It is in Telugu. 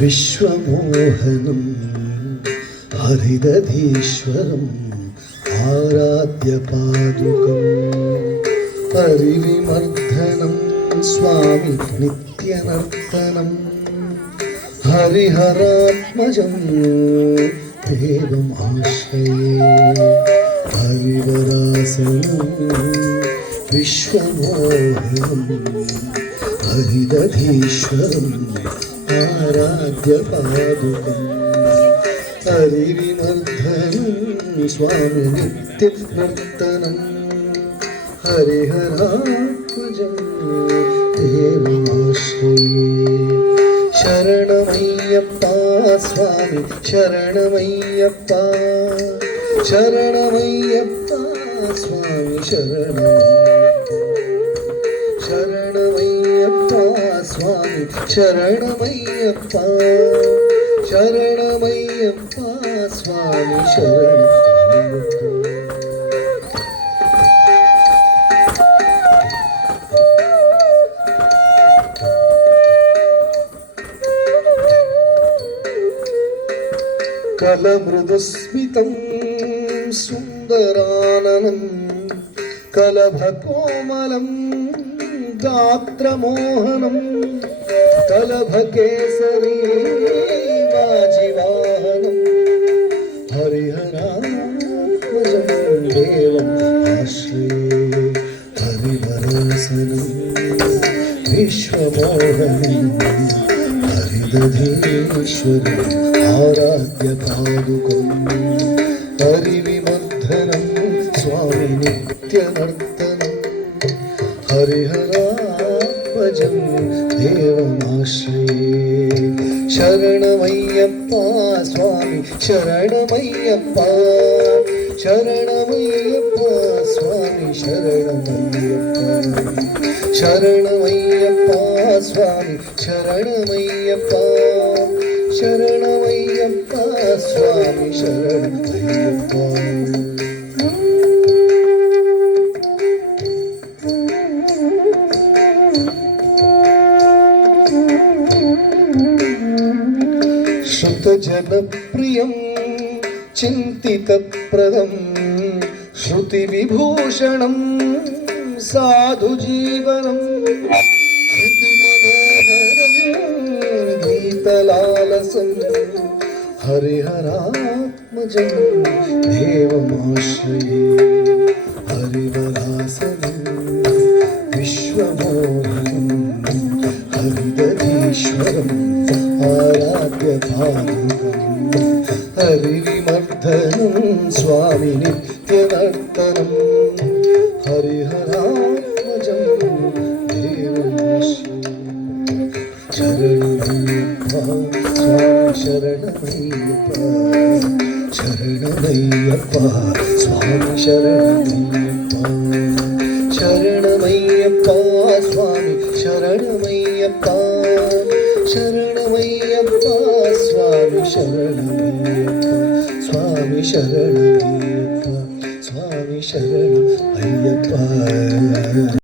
విశ్వమోహనం హరిదధీశ్వరం ఆరాధ్య పాదుకం హరివిమర్ధనం స్వామి నిత్యనర్తనం హరిహరాత్మజం దేవమాశ్రయే హరివరాసనం విశ్వమోహనం హరిదధీశ్వరం ఆరాధ్య పాదుకం హరివిమర్ధనం స్వామి నిత్యనర్తనం హరిహరాత్మజం దేవమాశ్రయే శరణమయ్యప్ప స్వామి శరణమయ్యప్ప శరణమయ్యప్ప స్వామి శరణమయ్యప్ప స్వామి శరణమయ్యప్ప శరణమయ్యప్ప స్వామి శరణమయ్యప్ప కలమృదుస్మితం సుందరాననం కలభకోమలం గాత్రమోహనం కలభకేసరీ వాజివాహనం హరిహరాత్మజం దేవం ఆశ్రయే హరివరాసనం విశ్వమోహనం హరిదధీశ్వరం ఆరాధ్య పాదుకం హరివిమర్ధనం స్వామి నిత్యనర్తనం హరిహరాత్మజం దేవమాశ్రయే శరణమయ్యప్ప స్వామి శరణమయ్యప్ప శరణమయ్యప్ప స్వామి శరణమయ్యప్ప శరణమయ్యప్ప స్వామి శరణమయ్యప్ప శరణమయ్యప్ప స్వామి శరణమయ్యప్ప శృతజనప్రియం చింతితప్రదం శృతివిభూషణం సాధుజీవనం గీతలాలసం హరిహరాత్మజం దేవమాశ్రయే హరివరాసనం విశ్వమోహనం హరిదధీశ్వరం ఆరాధ్య పాదుకం హరివిమర్ధనం స్వామి నిత్యనర్తనం హరిహరాత్మజం దేవమాశ్రయే శరణమయ్యప్ప స్వామి శరణమయ్యప్ప శరణమయ్యప్ప స్వామి శరణమయ్యప్ప శరణమయ్యప్ప స్వామి శరణమయ్యప్ప స్వామి శరణమయ్యప్ప స్వామి శరణమయ్యప్ప